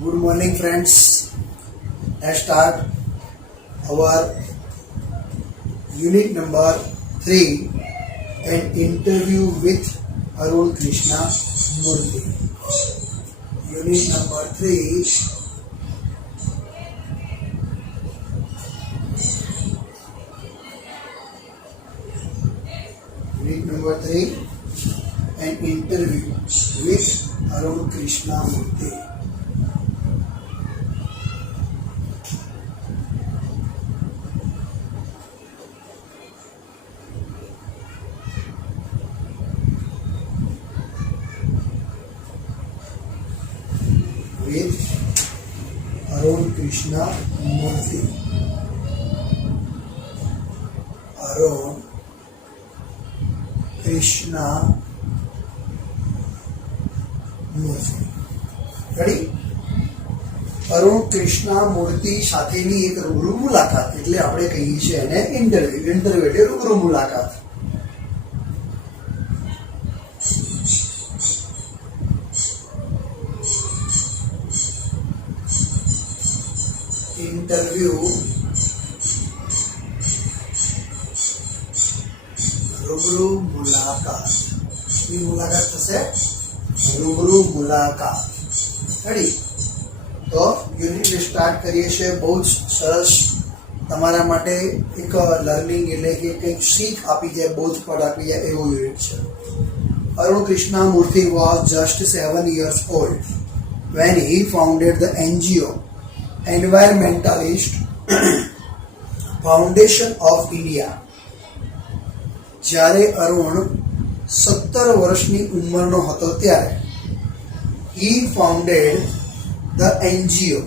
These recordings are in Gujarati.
Good morning, friends. Let's start our unit number 3, an interview with Arun Krishna Murthy. Unit number 3, an interview with Arun Krishna Murthy. With Arun Krishna Murthy. Arun Krishna Murthy. Ready? Arun Krishna મૂર્તિ સાથેની એક રૂબરૂ મુલાકાત એટલે આપણે કહીએ છીએ એને ઇન્ટરવ્યુ એટલે રૂબરૂ મુલાકાત. ઇન્ટરવ્યુ રૂબરૂ મુલાકાત. એ મુલાકાત થશે રૂબરૂ મુલાકાત. રેડી? તો યુનિટ સ્ટાર્ટ કરીએ છીએ. બહુ જ સરસ તમારા માટે એક લર્નિંગ એટલે કે કંઈક શીખ આપી જાય, બોધપાઠ આપી જાય એવું યુનિટ છે. Arun Krishna Murthy was just 7 years old when he founded the NGO Environmentalist Foundation of India. જ્યારે અરુણ 17 વર્ષની ઉંમરનો હતો ત્યારે he founded the NGO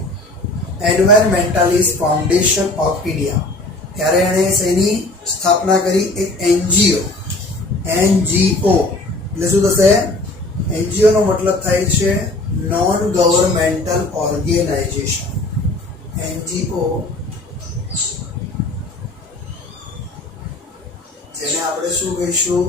Environmentalist Foundation of India. ત્યારે એણે શેની સ્થાપના કરી? એક NGO. NGO એટલે શું થશે? NGO નો મતલબ થાય છે નોન ગવર્મેન્ટલ ઓર્ગેનાઇઝેશન. NGO જેને આપણે શું કહીશું?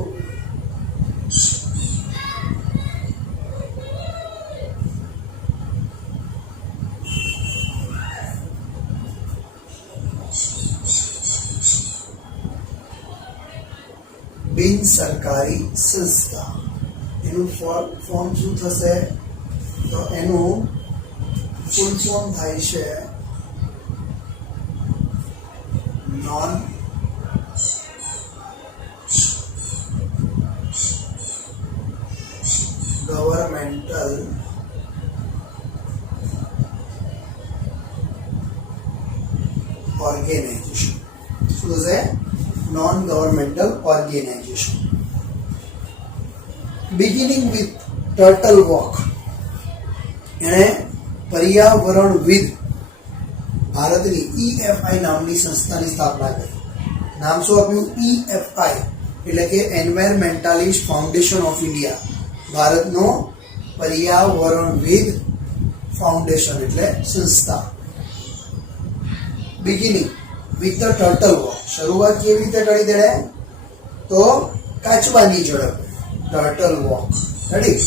બિન સરકારી સંસ્થા. એનું ફોર્મ શું થશે? તો એનું ફૂલ ફોર્મ થાય છે નોન ગવર્મેન્ટલ ઓર્ગેનાઇઝેશન. શું થશે? Non governmental organisation. Beginning with turtle walk. એણે પર્યાવરણવિદ ભારતની EFI નામની સંસ્થાની સ્થાપના કરી. નામ શું આપ્યું? EFI એટલે કે એન્વાયરમેન્ટાલિસ્ટ ફાઉન્ડેશન ઓફ ઇન્ડિયા. ભારતનો પર્યાવરણવિદ ફાઉન્ડેશન એટલે સંસ્થા. Beginning with the turtle walk. શરૂઆત કેવી રીતે કરી તેણે? તો કાચબાની ઝડપ. Turtle walk. રેડી?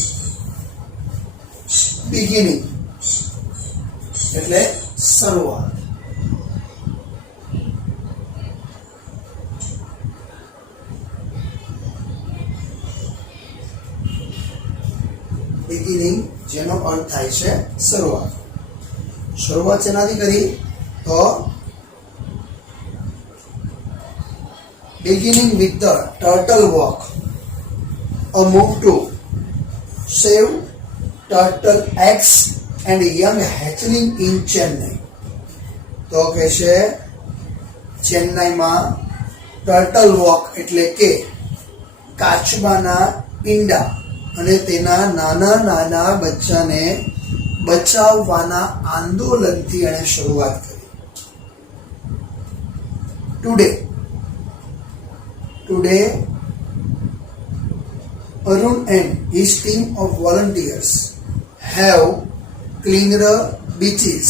બિગિનિંગ એટલે શરૂઆત. બિગિનિંગ જેનો અર્થ થાય છે શરૂઆત. શરૂઆત શેનાથી કરી? તો beginning with the turtle walk, a move to save turtle eggs and young hatchling in Chennai. તો કે છે ચેન્નાઈમાં ટર્ટલ વોક એટલે કે કાચબાના ઈંડા અને તેના નાના નાના બચ્ચાને બચાવવાના આંદોલનથી એણે શરૂઆત કરી. Today, Arun and his team of volunteers have cleaned beaches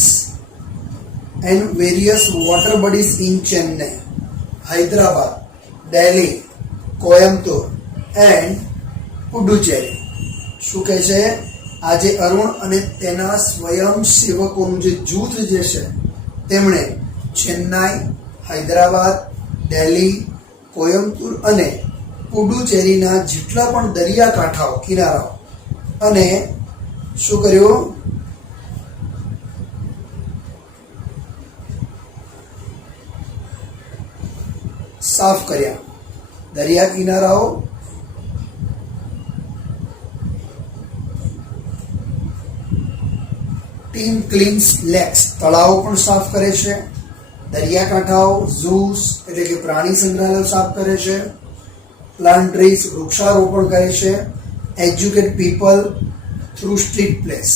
and various water bodies in Chennai, Hyderabad, Delhi, Coimbatore and Puducherry. શું કહે છે? આજે અરુણ અને તેના સ્વયંસેવકોનું જે જૂથ જે છે તેમણે ચેન્નાઈ, હૈદરાબાદ, દિલ્હી, કોયમ્બતુર અને પુડુચેરીના જેટલા પણ દરિયાકાંઠાઓ કિનારાઓ અને શું કર્યું, સાફ કર્યા. દરિયા કિનારાઓ ટીમ ક્લીન્સ લેક્સ, તળાવો પણ સાફ કરે છે. દરિયાકાંઠાઓ ઝૂસ એટલે કે પ્રાણી સંગ્રહાલય સાફ કરે છે. પ્લાન્ટ ટ્રીઝ, વૃક્ષારોપણ કરે છે. Educate people through street place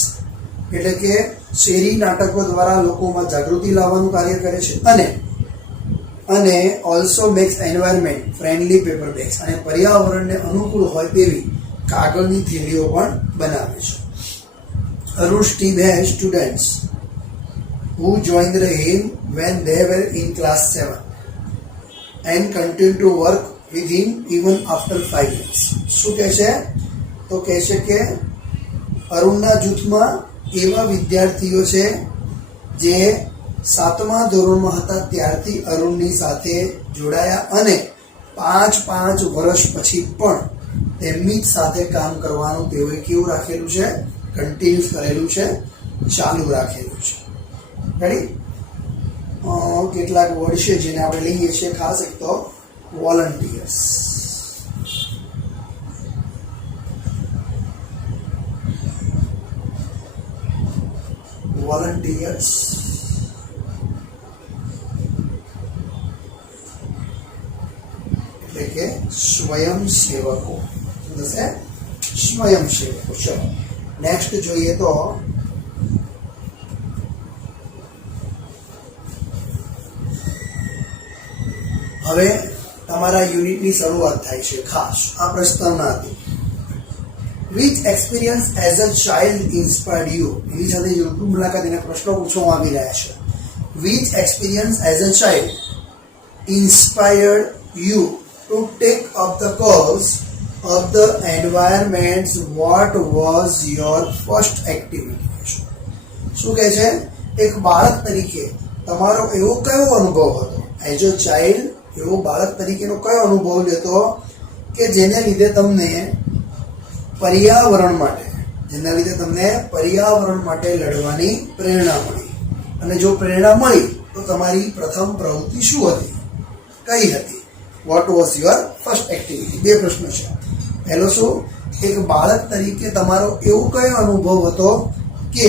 એટલે કે શેરી નાટકો દ્વારા લોકોમાં જાગૃતિ લાવવાનું કાર્ય કરે છે. અને also makes environment friendly paper bags, અને પર્યાવરણને અનુકૂળ હોય તેવી કાગળની થેલીઓ પણ બનાવે છે. Arun Steve has students who joined him when they were in class 7 and continue to work with him even after 5 years. શું કહે છે? તો કહે છે કે અરુણના જૂથમાં એવા વિદ્યાર્થીઓ છે જે 7મા ધોરણમાં હતા ત્યારથી અરુણની સાથે જોડાયા અને 5 વર્ષ પછી પણ તેમની જ સાથે કામ કરવાનું તેઓએ કેવું રાખેલું છે? કન્ટિન્યુઅસ કરેલું છે, ચાલુ રાખેલું છે. રેડી? કેટલાક વર્ડ છે જેને આપણે લઈએ છીએ ખાસ. એક તો વોલન્ટિયર્સ, વોલન્ટિયર્સ એટલે કે સ્વયંસેવકો. શું થશે? સ્વયંસેવકો. ચલો નેક્સ્ટ જોઈએ તો હવે તમારા યુનિટની શરૂઆત થાય છે. ખાસ આ પ્રસ્તાવનાથી which experience as a child inspired you, એની સાથે યુટ્યુબ મુલાકાત એના પ્રશ્નો પૂછવામાં આવી રહ્યા છે. Which experience as a child inspired you to take up the cause of the environment? What was your first activity? શું કહે છે? એક બાળક તરીકે તમારો એવો કયો અનુભવ હતો? એઝ અ ચાઇલ્ડ એવો બાળક તરીકેનો કયો અનુભવ લેતો કે જેને લીધે તમને પર્યાવરણ માટે લડવાની પ્રેરણા મળી? અને જો પ્રેરણા મળી તો તમારી પ્રથમ પ્રવૃત્તિ શું હતી, કઈ હતી? What was your first activity? બે પ્રશ્નો છે. પહેલો શું? એક બાળક તરીકે તમારો એવો કયો અનુભવ હતો કે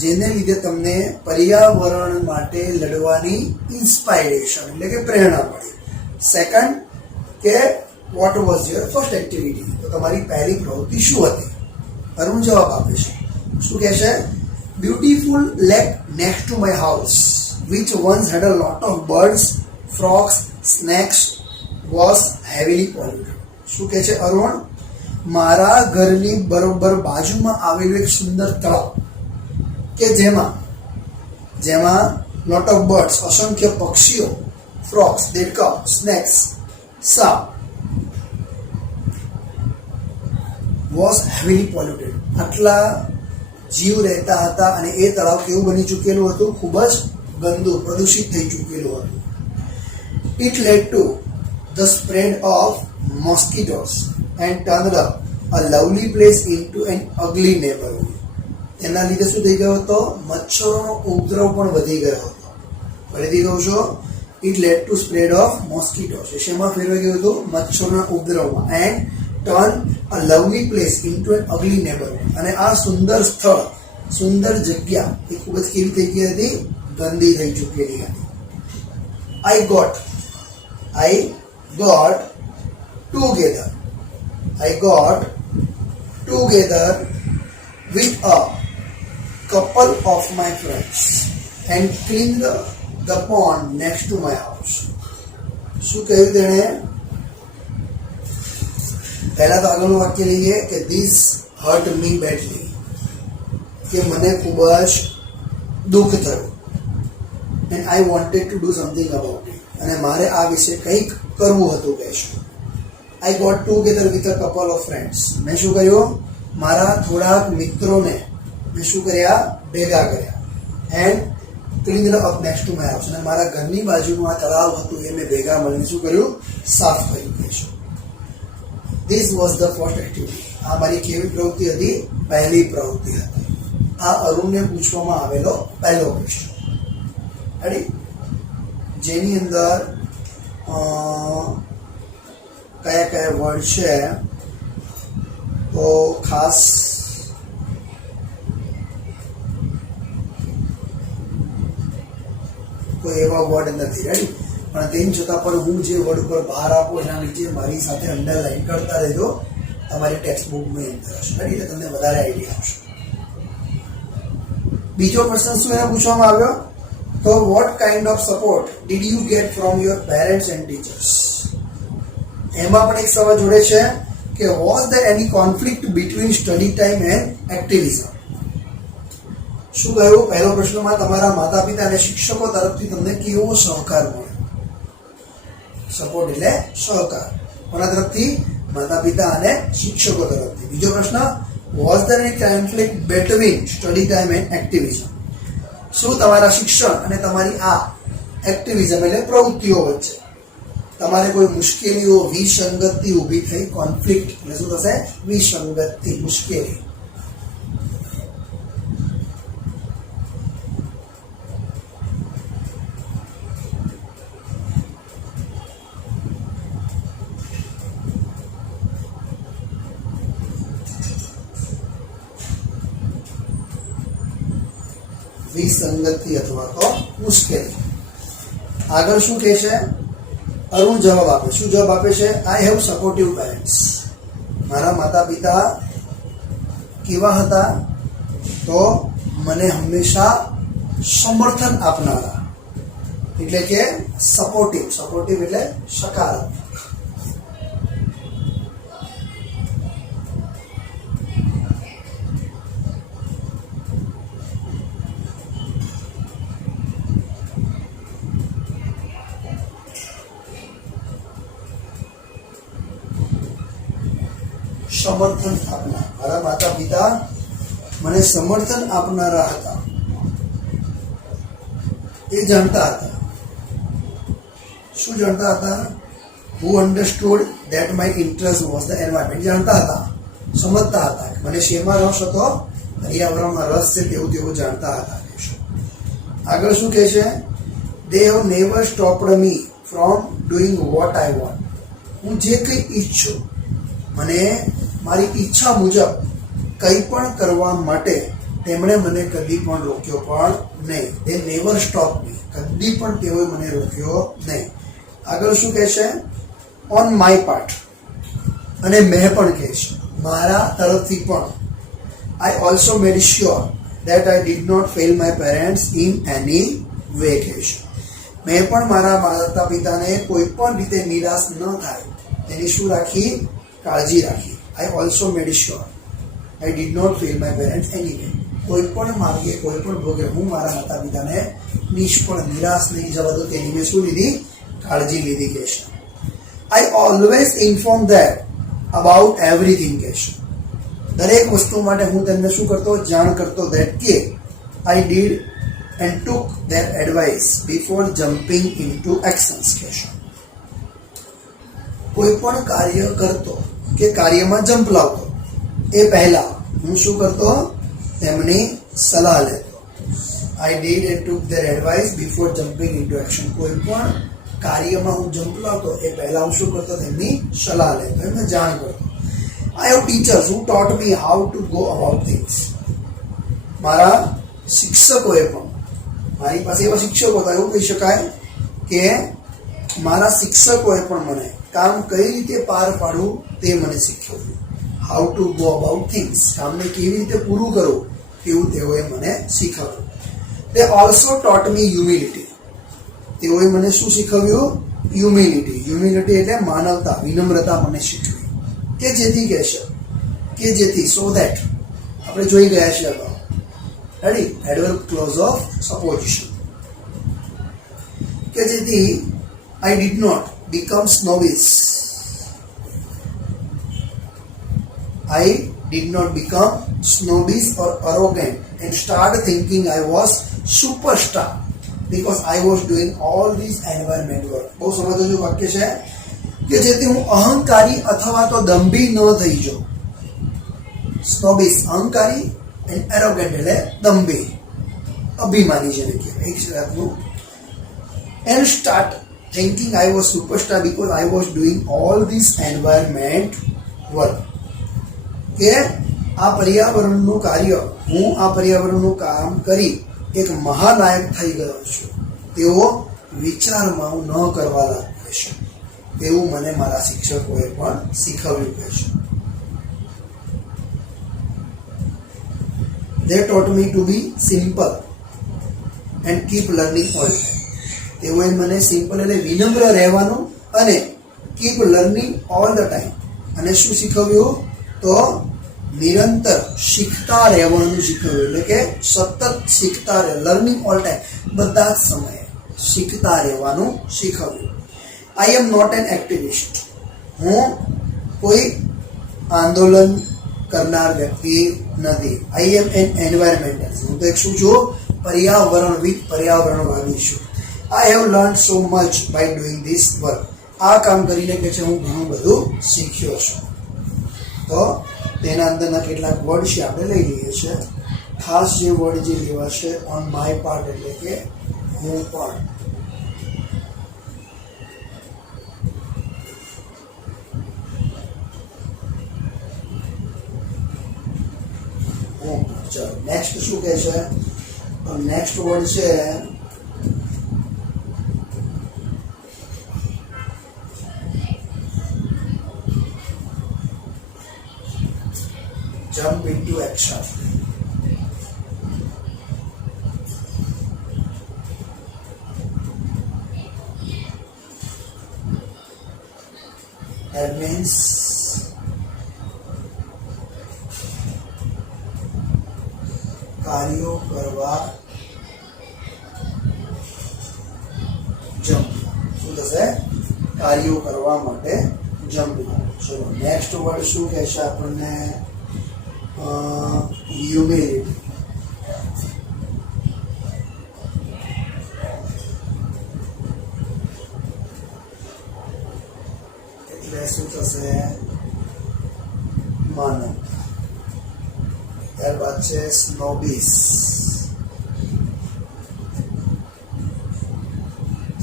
જેને લીધે તમને પર્યાવરણ માટે લડવાની ઇન્સ્પાયરેશન એટલે કે પ્રેરણા મળી. સેકન્ડ કે what was your first activity? તો તમારી પહેલી પ્રવૃત્તિ શું હતી? અરુણ જવાબ આપે છે. શું કહે છે? Beautiful lake next to my house which once had a lot of birds, frogs, snakes was heavily polluted. શું કહે છે અરુણ? મારા ઘરની બરોબર બાજુમાં આવેલું એક સુંદર તળાવ કે જેમાં લોટ ઓફ બર્ડ્સ, અસંખ્ય પક્ષીઓ, ફ્રોગ્સ, દેડકા, સ્નેક્સ, સાપ, વોઝ હેવીલી પોલ્યુટેડ, આટલા જીવ રહેતા હતા અને એ તળાવ કેવું બની ચૂકેલું હતું? ખૂબ જ ગંદુ, પ્રદૂષિત થઈ ચૂકેલું હતું. It led to the spread of mosquitoes and turned up a lovely place into an ugly neighborhood. એના લીધે શું થઈ ગયો હતો? મચ્છરોનો ઉપદ્રવ પણ વધી ગયો હતો. ફરીથી કહું છું, it led to spread of mosquitoes. શેમાં ફેરવાઈ ગયું હતું? મચ્છરોના ઉપદ્રવમાં. And turn a lovely place into an ugly neighbourhood. અને આ સુંદર સ્થળ, સુંદર જગ્યા એ ખૂબ જ કેવી થઈ ગઈ હતી? ગંદી થઈ ચૂકેલી હતી. I got together with a couple of my friends and cleaned the pond next to my house. શું કહ્યું તેણે? પહેલા તો આગળનું વાક્ય લઈએ કે ધીસ હર્ટ મી બેડલી, કે મને ખૂબ જ દુઃખ થયું. And I wanted to do something about it, અને મારે આ વિશે કંઈક કરવું હતું. કહેશું I got together with a couple of friends. મેં શું કર્યું? મારા થોડાક મિત્રોને મેં શું કર્યા, ભેગા કર્યા. And clean up next to my house, અને મારા ઘરની બાજુનું આ તળાવ હતું એ મેં ભેગા મળીને શું કર્યું, સાફ કર્યું કહીશું. This was the first activity. આ મારી કેવી પ્રવૃત્તિ હતી, પહેલી પ્રવૃત્તિ હતી. આ અરુણને પૂછવામાં આવેલો પહેલો પ્રશ્ન. રેડી? જેની અંદર કયા કયા વર્ડ છે, તો ખાસ કોઈ એવા વર્ડ નથી. રેડી? પણ તેમ છતાં પણ હું જે વર્ડ ઉપર બહાર આપું એના નીચે મારી સાથે અંડરલાઈન કરતા રહેજો. તમારી ટેક્સ્ટ બુકની અંદર હશે. રેડી? એટલે તમને વધારે આઈડિયા આવશે. બીજો પ્રશ્ન શું એને પૂછવામાં આવ્યો, તો vote kind of support did you get from your parents and teachers. એમાં પણ એક સવાલ જોડે છે કે was there any conflict between study time and activism. શું કહ્યું, પહેલો પ્રશ્નમાં તમારા માતા પિતા અને શિક્ષકો તરફથી તમને કેવો સહકાર મળ્યો. સપોર્ટ એટલે સહકાર. કોના તરફથી, માતા પિતા અને શિક્ષકો તરફથી. બીજો પ્રશ્ન, was there any conflict between study time and activism. શું તમારા શિક્ષણ અને તમારી આ એક્ટિવિઝમ એટલે પ્રવૃત્તિઓ વચ્ચે તમારે કોઈ મુશ્કેલીઓ, વિસંગતિ ઊભી થઈ. કોન્ફ્લિક્ટ એટલે શું થશે, વિસંગતિ, મુશ્કેલી. વિસંગતિ અથવા તો મુશ્કેલી. આગળ શું કહે છે, અરુણ જવાબ આપે. શું જવાબ આપે છે, આઈ હેવ સપોર્ટિવ પેરેન્ટ્સ. મારા માતા પિતા કેવા હતા, તો મને હંમેશા સમર્થન આપનારા, એટલે કે સપોર્ટિવ. સપોર્ટિવ એટલે સકારાત્મક. સમર્થન આપનાર. મારા માતા પિતા મને સમર્થન આપનારા હતા, એ જાણતા હતા. શું જાણતા હતા, who understood that my interest was the environment. જાણતા હતા, સમજતા હતા મને શેમાં રસ હતો, પર્યાવરણમાં રસ છે, તેવું તેવું જાણતા હતા. આગળ શું કહે છે, they have never stopped me from doing what I want. હું જે કંઈ ઈચ્છું, મને મારી ઈચ્છા મુજબ કંઈ પણ કરવા માટે તેમણે મને કદી પણ રોક્યો પણ નહીં. દે નેવર સ્ટોપ મી. કદી પણ તેઓએ મને રોક્યો નહીં. આગળ શું કહે છે, ઓન માય પાર્ટ. અને મેં પણ કહે છે, મારા તરફથી પણ. I also made sure that I did not fail my parents in any way. કહે છે, મેં પણ મારા માતા પિતાને કોઈ પણ રીતે નિરાશ ન થાય તેની શું રાખી, કાળજી રાખી. I also made sure I did not fail my parents anyway. કોઈ પણ માર્ગે, કોઈ પણ ભોગે હું મારા માતા પિતાને નિષ્ફળ, નિરાશ નહીં જવા દો તેની મેં શું લીધી, કાળજી લીધી. કહેશે, I always inform them about everything. કહેશે, દરેક વસ્તુ માટે હું તેમને શું કરતો, જાણ કરતો. that કે I did and took their advice before jumping into actions. કહેશે, કોઈ પણ કાર્ય કરતો કે કાર્યમાં જંપ લાવતો એ પહેલા હું શું કરતો, તેમની સલાહ લેતો. I did and took there advice before jumping into action. કોઈ પણ કાર્યમાં હું જંપ લાવતો એ પહેલા હું શું કરતો, તેમની સલાહ લેતો, એમને જાણ કરતો. I have teachers who taught me how to go about things. મારા શિક્ષકોએ પણ, મારી પાસે એવા શિક્ષકો હતા, એવું કહી શકાય કે મારા શિક્ષકોએ પણ મને કામ કઈ રીતે પાર પાડવું તે મને શીખવ્યું. How to go about things, કામને કેવી રીતે પૂરું કરવું તેવું તેઓએ મને શીખવ્યું. They also taught me humility. તેઓએ મને શું શીખવ્યું, હ્યુમિલિટી. હ્યુમિલિટી એટલે માનવતા, વિનમ્રતા મને શીખવી. કે જેથી કહેશે, કે જેથી, સો ધેટ આપણે જોઈ ગયા છીએ અગાઉ. Ready, adverb clause of supposition. કે જેથી I did not becomes novice. I did not become snobbish or arrogant and start thinking I was superstar because I was doing all this environment work. બહુ સમજો જો વાક્ય છે કે જેથી હું અહંકારી અથવા તો દંભી ન થઈ જાઉં. સ્નોબિશ અહંકારી and arrogant એટલે દંભી અભિમાની જેને કહેવાય એક જાતનું. and start thinking I was superstar because I was doing all this environment work. કે આ પર્યાવરણનું કાર્ય હું આ પર્યાવરણનું કામ કરી એક મહાનાયક થઈ ગયો છું તેવો વિચારમાં હું ન કરવા લાગ્યો છું તેવું મને મારા શિક્ષકોએ પણ શીખવ્યું કહે છે. They taught me to be simple and keep learning all time. તેઓએ મને સિમ્પલ એટલે વિનમ્ર રહેવાનું અને keep learning all the time અને શું શીખવ્યું તો નિરંતર શીખતા રહેવાનું શીખવ્યું એટલે કે સતત શીખતા રહે લર્નિંગ ઓલ ટાઈમ બધા જ સમયે શીખતા રહેવાનું શીખવ્યું. આઈ એમ નોટ એન એક્ટિવિસ્ટ હું કોઈ આંદોલન કરનાર વ્યક્તિ નથી. આઈ એમ એન એન્વાયરમેન્ટલ હું તો એક શું છું પર્યાવરણવિદ પર્યાવરણવાદી છું. I have learned so much by doing this work. આ કામ કરીને કે છે હું ઘણું બધું શીખ્યો છું. તો તેના અંદરના કેટલાક વર્ડ છે આપણે લઈ લઈએ છીએ. ખાસ જે વર્ડ જે લેવા છે ઓન માય પાર્ટ એટલે કે હું પણ. ચલો નેક્સ્ટ શું કહે છે? નેક્સ્ટ વર્ડ છે jump into action. That means કાર્યો કરવા જમ્પ. શું થશે? કાર્યો કરવા માટે જમ્પ. ચલો નેક્સ્ટ વર્ડ શું કહે છે આપણને? humility. એટલે શું થશે? માનવ. ત્યારબાદ છે સ્નોબિશ.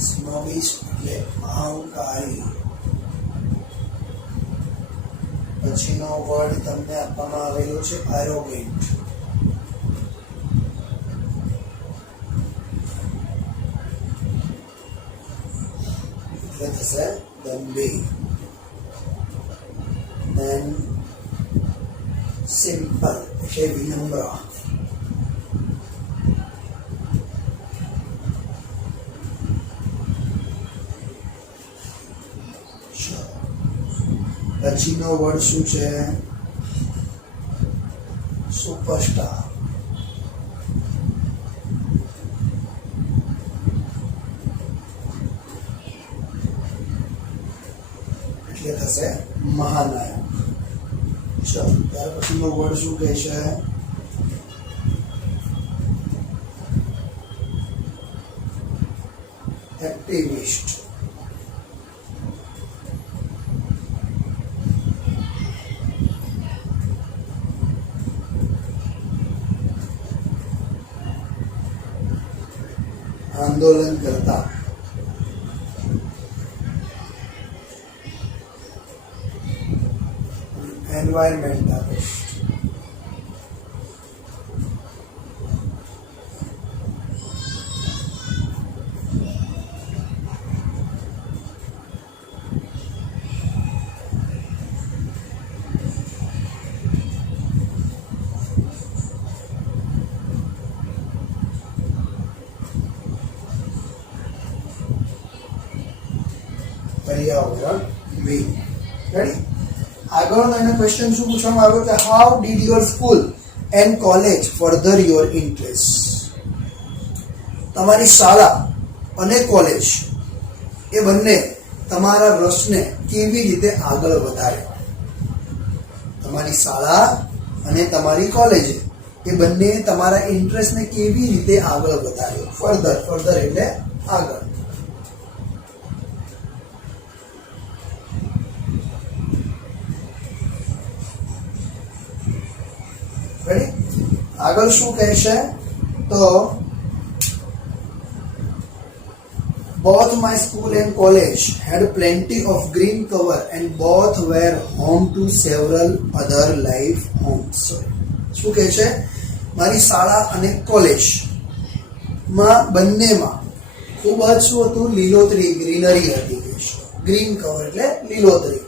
સ્નોબિશ એટલે અહંકારી. પછીનો વર્ડ તમને આપવામાં આવેલો છે એરોગેન્ટ. એટલે થશે દંભી. દેન સિમ્પલ એટલે વિનમ્ર. પછીનો વર્ડ શું છે? સુપરસ્ટાર. એટલે થશે મહાનાયક. ચલો ત્યાર પછીનો વર્ડ શું કહે છે? એક્ટિવિસ્ટ. આંદોલન કરતા. એન્વાયરમેન્ટાલિસ્ટ. પર્યાવરણ વિદ. રેડી? આગળનો એનો ક્વેશ્ચન શું પૂછવામાં આવ્યો કે how did your school and college further your interest? તમારી શાળા અને કોલેજ એ બંને તમારા રસને કેવી રીતે આગળ વધાર્યો? તમારી શાળા અને તમારી કોલેજે એ બંને તમારા ઇન્ટરેસ્ટને કેવી રીતે આગળ વધાર્યો. ફર્ધર એટલે આગળ. આગળ શું કહે છે તો both my school and college had plenty of green cover and both were home to several other life homes. શું કહે છે મારી શાળા અને કોલેજ માં બંનેમાં ખૂબ જ શું હતું લીલોતરી ગ્રીનરી હતી. ગ્રીન કવર એટલે લીલોતરી.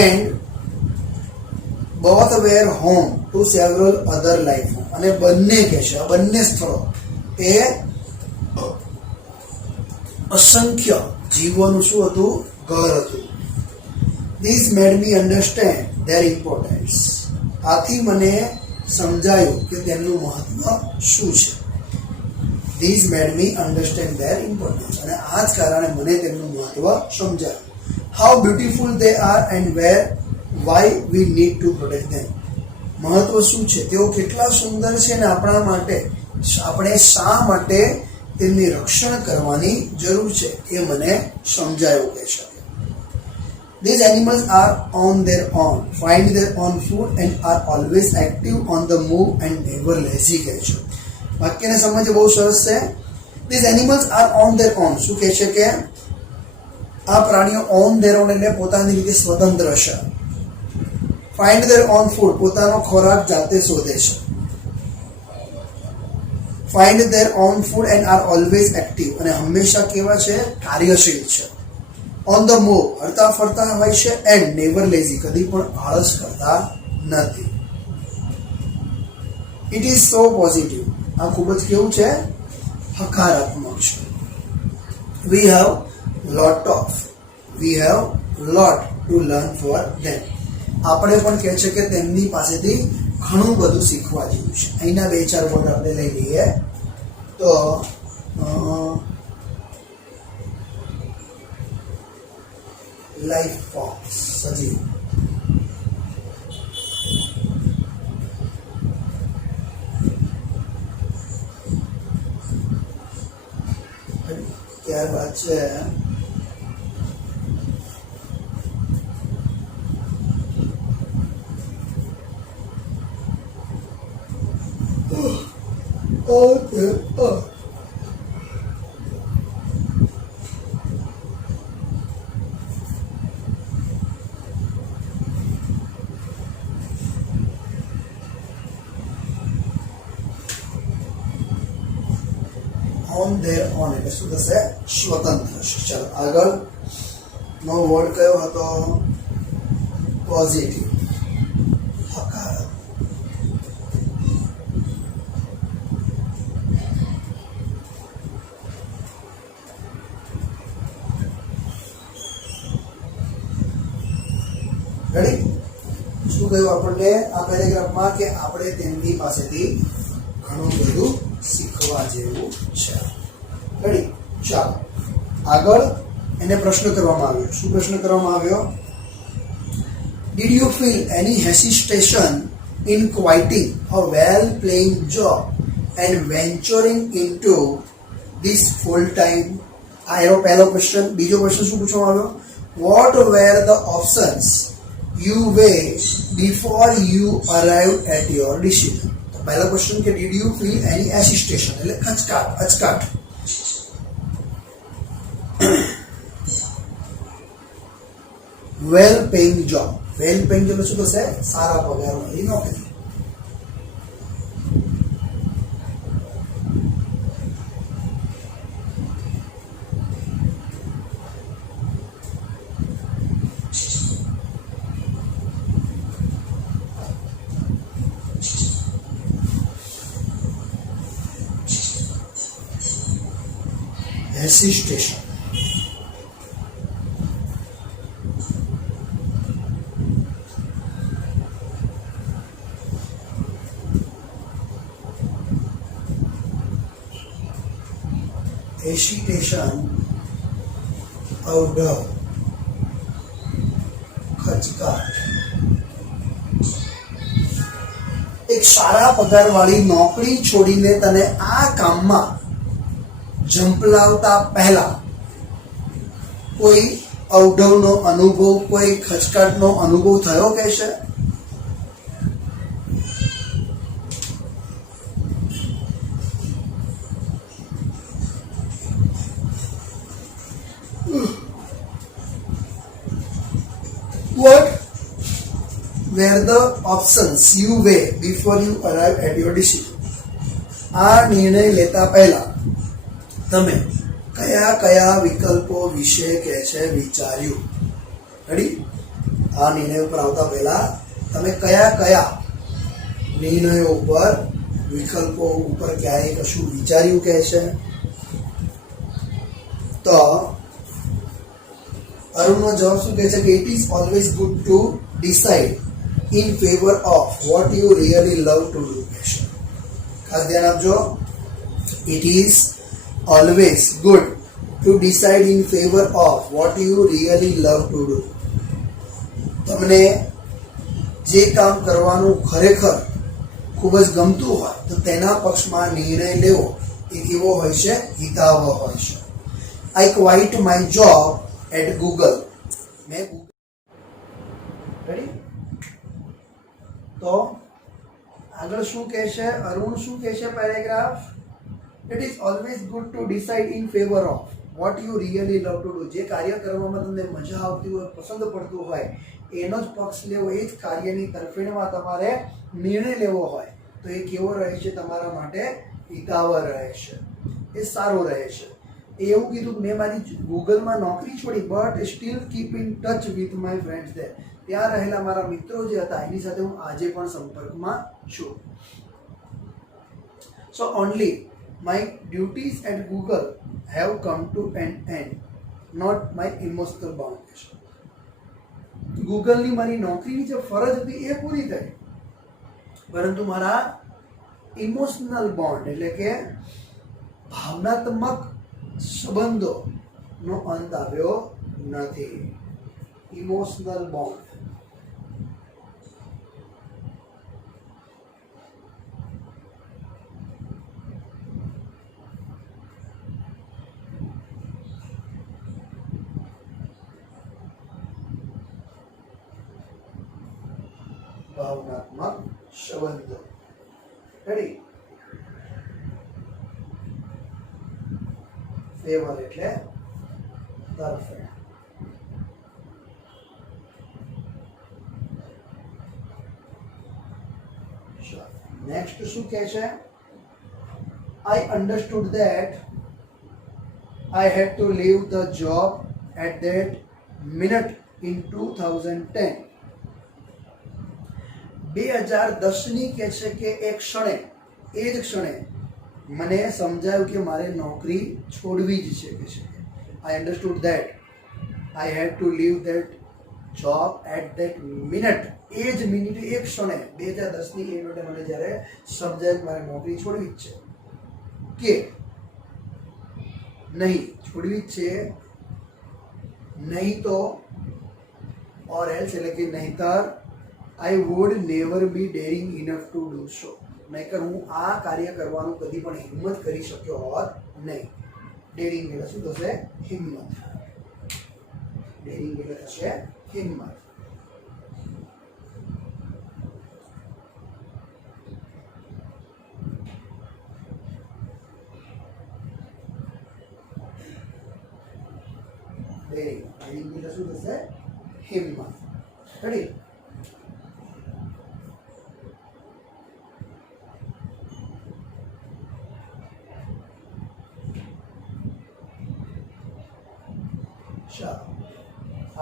And both were home to several other life home. અને બંને કહે છે આ બંને સ્થળો એ અસંખ્ય જીવોનું શું હતું ઘર હતું. This made me understand their importance. આથી મને સમજાયું કે તેમનું મહત્વ શું છે. This made me understand their importance. અને આ જ કારણે મને તેમનું મહત્વ સમજાયું. How beautiful they are and why we need to protect them. મહત્વ શું છે, તેઓ કેટલા સુંદર છે અને આપણા માટે આપણે શા માટે તેમની રક્ષણ કરવાની જરૂર છે એ મને સમજાયું કે છે. These animals are on their own, find their own food and are always active on the move and never lazy કહે છે. વાક્યને સમજ બહુ સરસ છે. These animals are on their own. શું કહે છે કે આ પ્રાણીઓ on their own એટલે પોતાની રીતે સ્વતંત્ર છે. Find their own food પોતાનો ખોરાક જાતે શોધે છે. Find their own food and are always active અને હંમેશા કેવા છે કાર્યશીલ છે. On the move હરતા ફરતા હોય છે. and never lazy કદી પણ આળસ કરતા નથી. It is so positive. આ ખૂબ જ કેવું છે હકારાત્મક છે. We have lot to learn for them. આપણે પણ કહે છે કે તેમની પાસેથી ઘણું બધું શીખવા જેવું છે. અહીંના બે ચાર વર્ડ આપણે લઈ લઈએ તો લાઈફ ફોર્મ્સ સજીવ, ત્યારબાદ છે on their own એટલે શું થશે સ્વતંત્ર છે. ચાલો આગળ નો વર્ડ કયો હતો પોઝિટિવ હકારાત્મક. રેડી. શું કહ્યું આપણને આ પેરેગ્રાફમાં કે આપણે તેમની પાસેથી ઘણું બધું શીખવા જેવું છે. રેડી. ચાલો આગળ એને પ્રશ્ન કરવામાં આવ્યો. શું પ્રશ્ન કરવામાં આવ્યો? Did you feel any hesitation in quitting a well-paying job and venturing into this full-time? આ એનો પહેલો ક્વેશ્ચન. બીજો ક્વેશ્ચન શું પૂછવામાં આવ્યો? What were the options you weighed before you arrived at your decision? તો પહેલો ક્વેશ્ચન કે did you feel any hesitation એટલે અચકાટ. વેલ પેઇંગ જોબ. વેલ પેઇંગ એટલે શું થશે સારા પગારવાળી નોકરી. Hesitation. Hesitation અવઢવ ખચકાટ. સારા પગારવાળી નોકરી છોડીને તને આ કામમાં ઝંપલાવતા પહેલા કોઈ અવઢવનો અનુભવ, કોઈ ખચકાટનો અનુભવ થયો કે છે? What were the options you weigh before you arrive at your decision? આ નિર્ણય લેતા પહેલા તમે કયા કયા વિકલ્પો વિશે કે છે વિચાર્યું? રેડી? આ નિર્ણય ઉપર આવતા પહેલા તમે કયા કયા નિર્ણયો ઉપર, વિકલ્પો ઉપર ક્યારેય કશું વિચાર્યું કે છે? તો અરુણનો જવાબ શું કહે છે કે it is always good to decide in favour of what you really love to do. ખાસ ધ્યાન આપજો. It is always good to decide in favour of what you really love to do. તમને જે કામ કરવાનું ખરેખર ખૂબ જ ગમતું હોય તો તેના પક્ષમાં નિર્ણય લેવો એ કેવો હોય છે? હિતાવહ હોય છે. I quit my job at Google. मैं Google. Ready? तो આગળ શું કહે છે? અરુણ શું કહે છે? Paragraph. It is always good to decide in favor of what you really love to do. જે કાર્ય કરવામાં તમને મજા આવતી હોય, પસંદ પડતું હોય, એનો જ પક્ષ લેવો, એ જ કાર્યની તરફેણમાં તમારે નિર્ણય લેવો હોય તો એ કેવો રહે છે? તમારા માટે હિતાવહ રહે છે, એ સારો રહે છે. એવું કીધું મેં મારી ગૂગલમાં નોકરી છોડી but still keep in touch with my friends there. ત્યાં રહેલા મારા મિત્રો જે હતા એની સાથે હું આજે પણ સંપર્કમાં છું. So only my duties at Google have come to an end, not my emotional boundation. ગૂગલની મારી નોકરીની જે ફરજ હતી એ પૂરી થઈ, પરંતુ મારા ઇમોશનલ બોન્ડ એટલે કે ભાવનાત્મક સંબંધોનો અંત આવ્યો નથી. Emotional bond. ભાવનાત્મક સંબંધો. રેડી? ફેવર એટલે તરફેણ. નેક્સ્ટ શું કહે છે? I understood that I had to leave the job at that minute in 2010. 2010ની કહે છે કે એક ક્ષણે, એ જ ક્ષણે મને સમજાયું કે મારે નોકરી છોડવી જ છે કે છે. I understood that I had to leave that job at that minute. એ જ મિનિટ, એક ક્ષણે 2010ની એ મિનિટે મને જ્યારે સમજાયું કે મારે નોકરી છોડવી જ છે, કે નહીં છોડવી જ છે, નહીં તો ઓર એલ્સ એટલે કે નહીંતર I would never be daring enough to do સો. નહીંતર હું આ કાર્ય કરવાનું કદી પણ હિંમત કરી શક્યો હોત નહીં. ડેરિંગ એટલે શું થશે? હિંમત. ડેરિંગ એટલે થશે હિંમત. ડેરિંગ એટલે શું થશે? હિંમત. રેડી?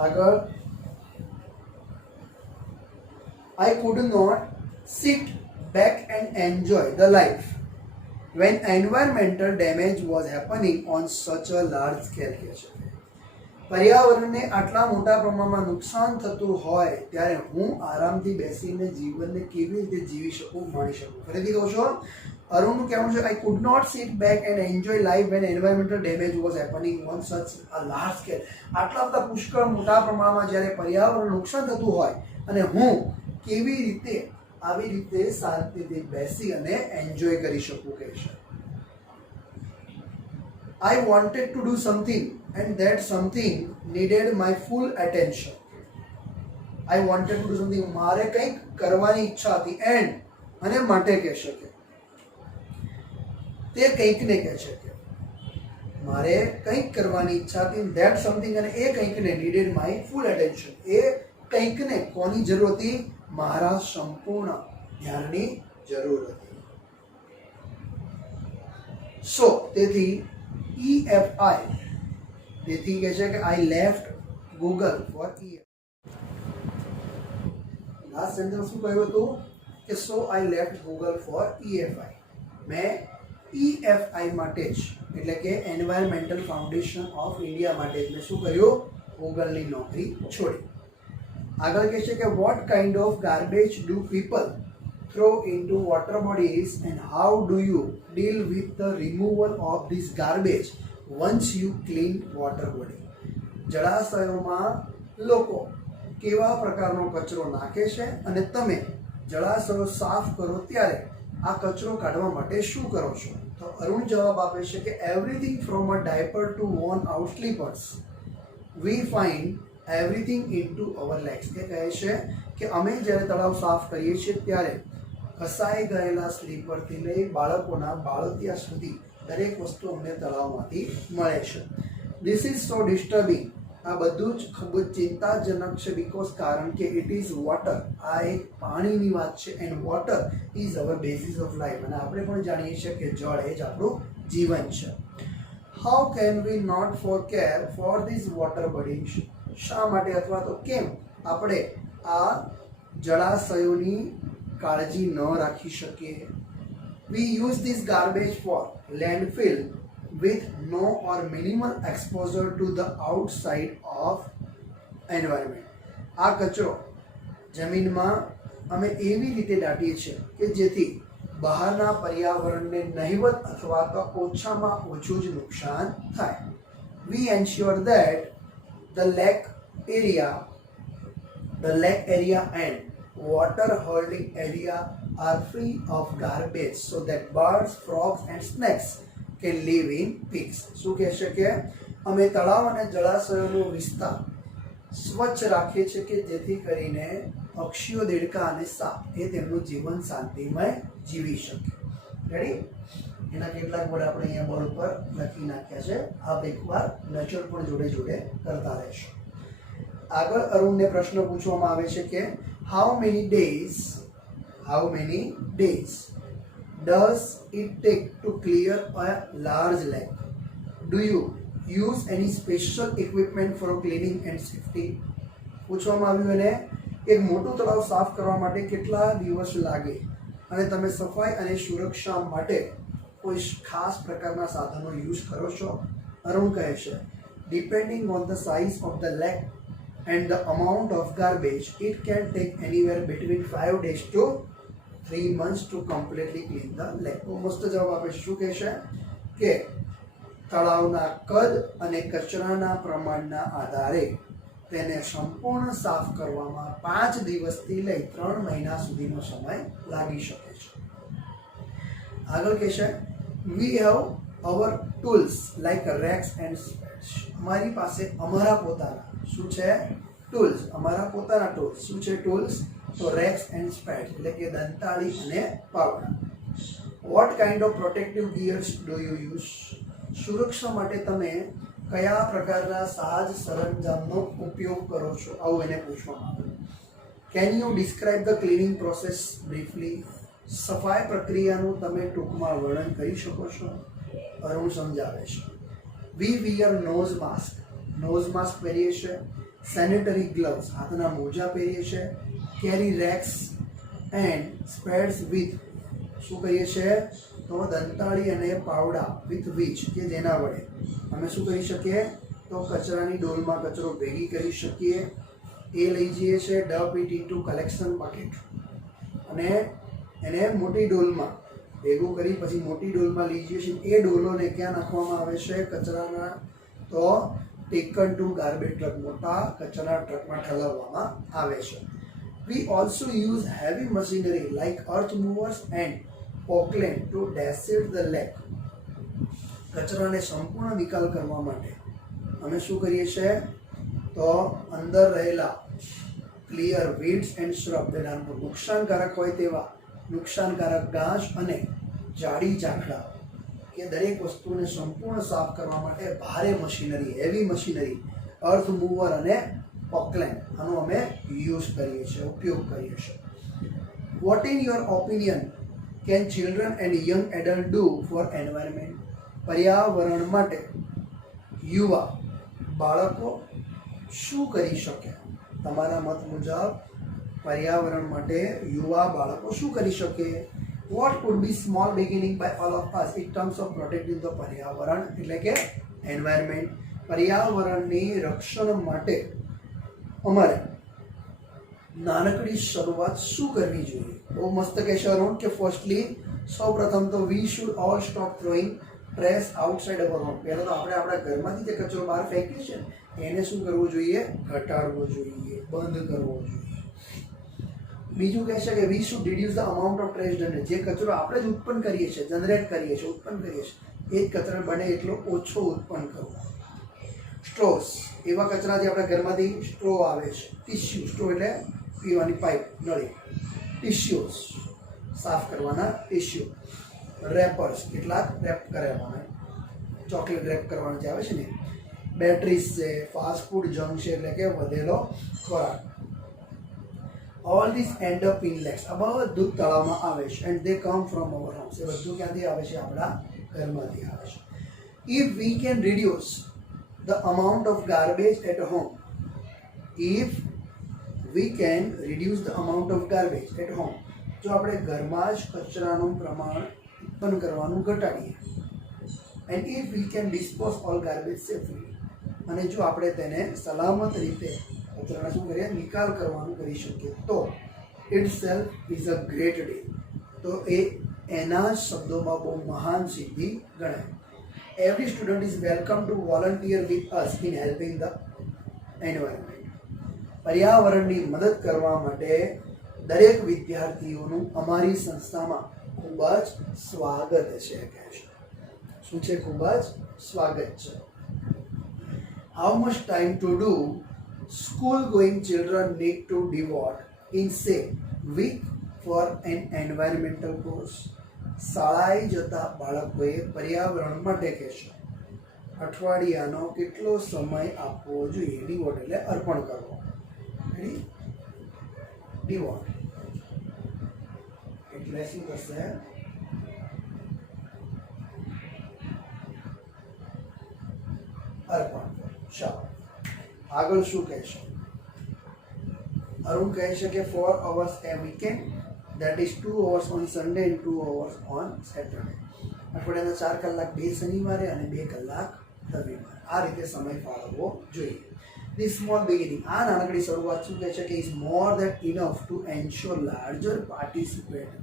આગળ I could not sit back and enjoy the life when environmental damage was happening on such a large scale. પર્યાવરણને આટલા મોટા પ્રમાણમાં નુકસાન થતું હોય ત્યારે હું આરામથી બેસીને જીવનને કેવી રીતે જીવી શકું, માણી શકું. ફરીથી કહું છો, અરુણનું કહેવું છે I could not sit back and enjoy life when environmental damage was happening on such a large scale. આટલા બધા પુષ્કળ મોટા પ્રમાણમાં જ્યારે પર્યાવરણ નુકસાન થતું હોય અને હું કેવી રીતે આવી રીતે શાંતિથી બેસી અને એન્જોય કરી શકું કહે છે. I wanted to do something and that something needed my full attention. I wanted to do something, મારે કંઈક કરવાની ઈચ્છા હતી, એન્ડ અને માટે કહેશે કે તે કંઈકને કહે છે કે મારે કંઈક કરવાની ઈચ્છા હતી, that something અને એ કંઈકને needed my full attention. એ કંઈકને કોની જરૂર હતી? મારા સંપૂર્ણ ધ્યાનની જરૂર હતી. સો તેથી EFI, તેથી કહે છે કે I left Google for EFI. Last sentence શું કહ્યું હતું કે સો I left Google for EFI. મેં EFI માટે જ, એટલે કે એન્વાયરમેન્ટલ ફાઉન્ડેશન ઓફ ઇન્ડિયા માટે જ મેં શું કર્યું? ગૂગલની નોકરી છોડી. આગળ કહે છે કે vote kind of garbage do people throw into water bodies and how do you deal with the removal of this garbage once you clean water body? જળાશયોમાં લોકો કેવા પ્રકારનો કચરો નાખે છે અને તમે જળાશયો સાફ કરો ત્યારે આ કચરો કાઢવા માટે શું કરો છો? તો અરુણ જવાબ આપે છે કે everything from a diaper to worn out slippers we find everything into our lakes. એ કહે છે કે અમે જ્યારે તળાવ સાફ કરીએ છીએ ત્યારે ઘસાઈ ગયેલા સ્લીપરથી લઈ બાળકોના બાળતિયા સુધી દરેક વસ્તુ અમને તળાવમાંથી મળે છે. This is so disturbing. આ બધું જ ખૂબ જ ચિંતાજનક છે, બીકોઝ કારણ કે ઇટ ઇઝ વોટર. આ એક પાણીની વાત છે, and water is our basis of life. અને આપણે પણ જાણીએ છીએ કે જળ એ જ આપણું જીવન છે. How can we not for care for this water bodies? શા માટે અથવા તો કેમ આપણે આ જળાશયોની કાળજી ન રાખી શકીએ? We use this garbage for landfill with no or minimal exposure to the outside of environment. આ કચરો જમીનમાં અમે એવી રીતે દાટીએ છીએ કે જેથી બહારના પર્યાવરણને નહિવત અથવા તો ઓછામાં ઓછું જ નુકસાન થાય. We ensure that the lake area and water holding area are free of garbage so that birds, frogs and snakes can live in peace. શું કહેશે કે અમે તળાવ અને જળાશયોનો વિસ્તાર સ્વચ્છ રાખીએ છીએ કે જેથી કરીને પક્ષીઓ, દેડકા અને સાપ એ તેમનું જીવન શાંતિમય જીવી શકે. રેડી? એના કેટલાક વર્ડ આપણે અહીંયા બોર્ડ ઉપર લખી નાખ્યા છે. આપ એકવાર નચર પણ જોડે જોડે કરતા રહેશો. આગળ અરુણને પ્રશ્ન પૂછવામાં આવે છે કે how many days does it take to clear a large lake? Do you use any special equipment for cleaning and safety? પૂછવામાં આવ્યું એને એક મોટું તળાવ સાફ કરવા માટે કેટલા દિવસ લાગે અને તમે સફાઈ અને સુરક્ષા માટે કોઈ ખાસ પ્રકારના સાધનો યુઝ કરો છો? અરુણ કહે છે depending on the size of the lake and the amount of garbage, it can take anywhere between 5 days to 3 months to completely clean the lake. તો મસ્ત જવાબ આપે છે. શું કહે છે કે તળાવના કદ અને કચરાના પ્રમાણના આધારે તેને સંપૂર્ણ સાફ કરવામાં 5 દિવસથી લઈ 3 મહિના સુધીનો સમય લાગી શકે છે. આગળ કહે છે we have our tools like rakes and spades. અમારી પાસે અમારા પોતાના શું છે? ટૂલ્સ. અમારા પોતાના ટૂલ્સ. શું છે ટૂલ્સ? તો રેક્સ એન્ડ સ્પેડ્સ એટલે કે દંતાળી અને પાવડા. What kind of protective gears do you use? સુરક્ષા માટે તમે કયા પ્રકારના સાજ સરંજામનો ઉપયોગ કરો છો? આવું એને પૂછવામાં આવ્યું. Can you describe the cleaning process briefly? સફાઈ પ્રક્રિયાનું તમે ટૂંકમાં વર્ણન કરી શકો છો? અરુણ સમજાવે છે. We wear nose mask. Nose mask પહેરીએ છીએ. સેનેટરી ગ્લવ્સ હાથના મોજા પહેરીએ છીએ. Carry rakes and spades with શું કહીએ છીએ? તો દંતાળી અને પાવડા વિથ વીચ કે જેના વડે અમે શું કરી શકીએ? તો કચરાની ડોલમાં કચરો ભેગી કરી શકીએ. એ લઈ જઈએ છીએ dump it into collection bucket અને એને મોટી ડોલમાં ભેગું કરી પછી મોટી ડોલમાં લઈ જઈએ છીએ. એ ડોલોને ક્યાં નાખવામાં આવે છે? કચરાના તો ટેકન ટુ ગાર્બેજ ટ્રક, મોટા કચરાના ટ્રકમાં ઠલવવામાં આવે છે. We also use heavy machinery like earth movers and pockland to dissect the lake. કચરાને સંપૂર્ણ નિકાલ કરવા માટે અમે શું કરીએ છીએ તો અંદર રહેલા ક્લિયર વીડ્સ એન્ડ શ્રબ નુકસાનકારક હોય તેવા નુકસાનકારક ઘાસ અને જાડી ઝાંખરા કે દરેક વસ્તુને સંપૂર્ણ સાફ કરવા માટે ભારે machinery heavy machinery earth mover અને પોકલેન્ડ આનો અમે યુઝ કરીએ છીએ ઉપયોગ કરીએ છીએ. What in your opinion can children and young adult do for environment? પર્યાવરણ માટે યુવા બાળકો શું કરી શકે? તમારા મત મુજબ પર્યાવરણ માટે યુવા બાળકો શું કરી શકે? What could be small beginning by all of us in terms of protecting the પર્યાવરણ એટલે કે એન્વાયરમેન્ટ. પર્યાવરણની રક્ષણ માટે અમારે નાનકડી શરૂઆત શું કરવી જોઈએ? બહુ મસ્ત કહેશે અરુણ કે ફર્સ્ટલી સૌ પ્રથમ તો we should all stop throwing trash outside hour home. પહેલાં તો આપણે આપણા ઘરમાંથી જે કચરો બહાર ફેંકીએ છીએ એને શું કરવું જોઈએ? ઘટાડવો જોઈએ, બંધ કરવો જોઈએ. બીજું કહેશે કે we should reduce the amount of trash generate. જે કચરો આપણે જ ઉત્પન્ન કરીએ છીએ, જનરેટ કરીએ છીએ, ઉત્પન્ન કરીએ છીએ, એ જ કચરો બને એટલો ઓછો ઉત્પન્ન કરવો. સ્ટ્રોસ, એવા કચરા જે આપણા ઘરમાંથી સ્ટ્રો આવે છે. ટિશ્યુ, સ્ટ્રો એટલે પીવાની પાઇપ, નળી. ટિશ્યુઝ, સાફ કરવાના ટિશ્યુ. રેપર્સ, કેટલાક રેપ કરાવવાના, ચોકલેટ રેપ કરવાનું જે આવે છે ને. બેટરીઝ છે, ફાસ્ટ ફૂડ જંક છે એટલે કે વધેલો ખોરાક. All this end up in lakes. આ બધું તળાવમાં આવે છે and they come from our homes. એ બધું ક્યાંથી આવે છે? આપણા ઘરમાંથી આવે છે. If we can reduce the amount of garbage at home, if we can reduce the amount of garbage at home, જો આપણે ઘરમાં જ કચરાનું પ્રમાણ ઉત્પન્ન કરવાનું ઘટાડીએ, and if we can dispose all garbage safely, અને જો આપણે તેને સલામત રીતે કચરાનો શું કરીએ? નિકાલ કરવાનું કરી શકીએ તો itself is a great day. તો એ એના જ શબ્દોમાં બહુ મહાન સિદ્ધિ ગણાય. Every student is welcome to volunteer with us in helping the environment. પર્યાવરણની મદદ કરવા માટે દરેક વિદ્યાર્થીઓનું અમારી સંસ્થામાં ખૂબ જ સ્વાગત છે. કહે છે શું છે? ખૂબ જ સ્વાગત છે. How much time to do school going children need to devote in say week for an environmental course? શાળાએ જતા બાળકોએ પર્યાવરણ માટે કહેશે અઠવાડિયાનો કેટલો સમય આપવો જોઈએ? ડિવોટ એટલે અર્પણ કરવો. ડિવોટ એટલે શું થશે? અર્પણ. ચાલો આગળ શું કહેશે? અરુણ કહે છે કે 4 hours a weekend, that is 2 hours on Sunday and 2 hours on Saturday. અઠવાડિયાના 4 કલાક બે શનિવારે અને 2 કલાક રવિવારે. આ રીતે સમય ફાળવવો જોઈએ. This small beginning, આ નાનકડી શરૂઆત શું કહે છે કે is more than enough to ensure larger participate.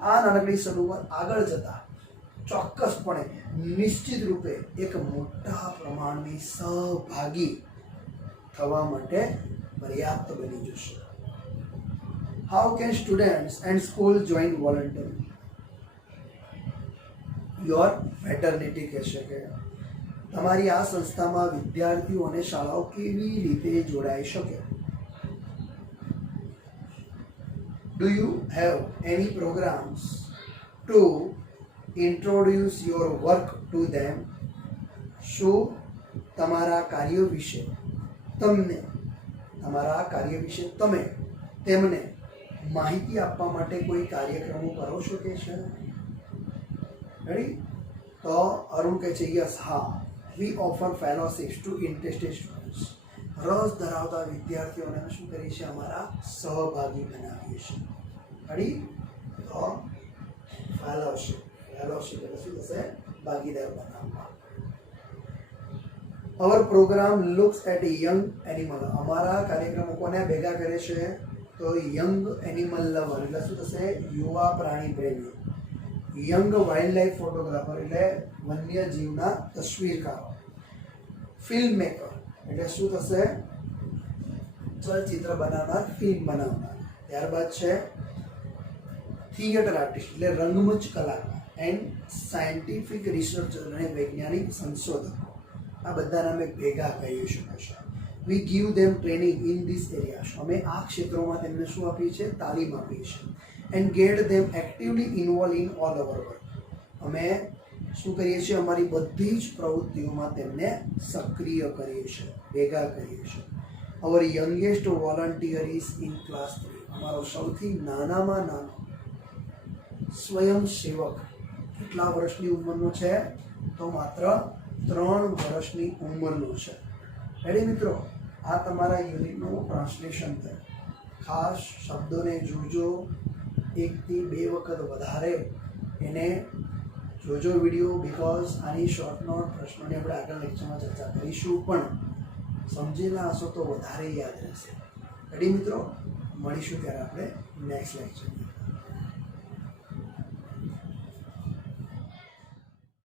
આ નાનકડી શરૂઆત આગળ જતા ચોક્કસપણે નિશ્ચિત રૂપે એક મોટા પ્રમાણની સહભાગી થવા માટે પર્યાપ્ત બની જશે. How can students and schools join volunteering? Your fraternity કહેશે કે તમારી આ સંસ્થામાં વિદ્યાર્થીઓ અને શાળાઓ કેવી રીતે જોડાઈ શકે? Do you have any programs to introduce your work to them? શું તમારા કાર્ય વિશે તમે તેમને માહિતી આપવા માટે કોઈ કાર્યક્રમો કરો છો કે છે? રેડી? તો અરુણ કહે છે યસ, હા. We offer fellowships to interested students. રસ ધરાવતા વિદ્યાર્થીઓને શું કરીએ છીએ? અમારા સહભાગી બનાવીએ છીએ. રેડી? તો ફેલોશિપ એટલે શું થશે? ભાગીદાર બનાવવા. Our program looks at young animal. અમારા કાર્યક્રમો કોને ભેગા કરે છે? તો યંગ એનિમલ લવર એટલે શું થશે? યુવા પ્રાણી પ્રેમી. યંગ વાઇલ્ડ લાઈફ ફોટોગ્રાફર એટલે વન્ય જીવના તસવીરકારો. ફિલ્મ મેકર એટલે શું થશે? ચલચિત્ર બનાવનાર, ફિલ્મ બનાવનાર. ત્યારબાદ છે થિયેટર આર્ટિસ્ટ એટલે રંગમંચ કલાકાર એન્ડ સાયન્ટિફિક રિસર્ચર અને વૈજ્ઞાનિક સંશોધક. આ બધાને અમે ભેગા કહી શકાશે. We give them training in this areas. અમે આ ક્ષેત્રોમાં તેમને શું આપીએ છીએ? તાલીમ આપીએ છીએ. And gate them actively involve in all hour work. અમે શું કરીએ છીએ? અમારી બધી જ પ્રવૃત્તિઓમાં તેમને સક્રિય કરીએ છીએ, ભેગા કરીએ છીએ. Our youngest volunteer is in class 3. અમારો સૌથી નાનામાં નાનો સ્વયંસેવક કેટલા વર્ષની ઉંમરનો છે? તો માત્ર 3 વર્ષની ઉંમરનો છે. રેડી મિત્રો? આ તમારા યુનિટનું ટ્રાન્સલેશન થયું. ખાસ શબ્દોને જોજો, 1 થી 2 વખત વધારે એને જોજો વિડીયો, બિકોઝ આની શોર્ટ નોટ પ્રશ્નોની આપણે આગળ લેક્ચરમાં ચર્ચા કરીશું, પણ સમજેલા હશો તો વધારે યાદ રહેશે. રેડી મિત્રો? મળીશું ત્યારે આપણે નેક્સ્ટ લેક્ચર.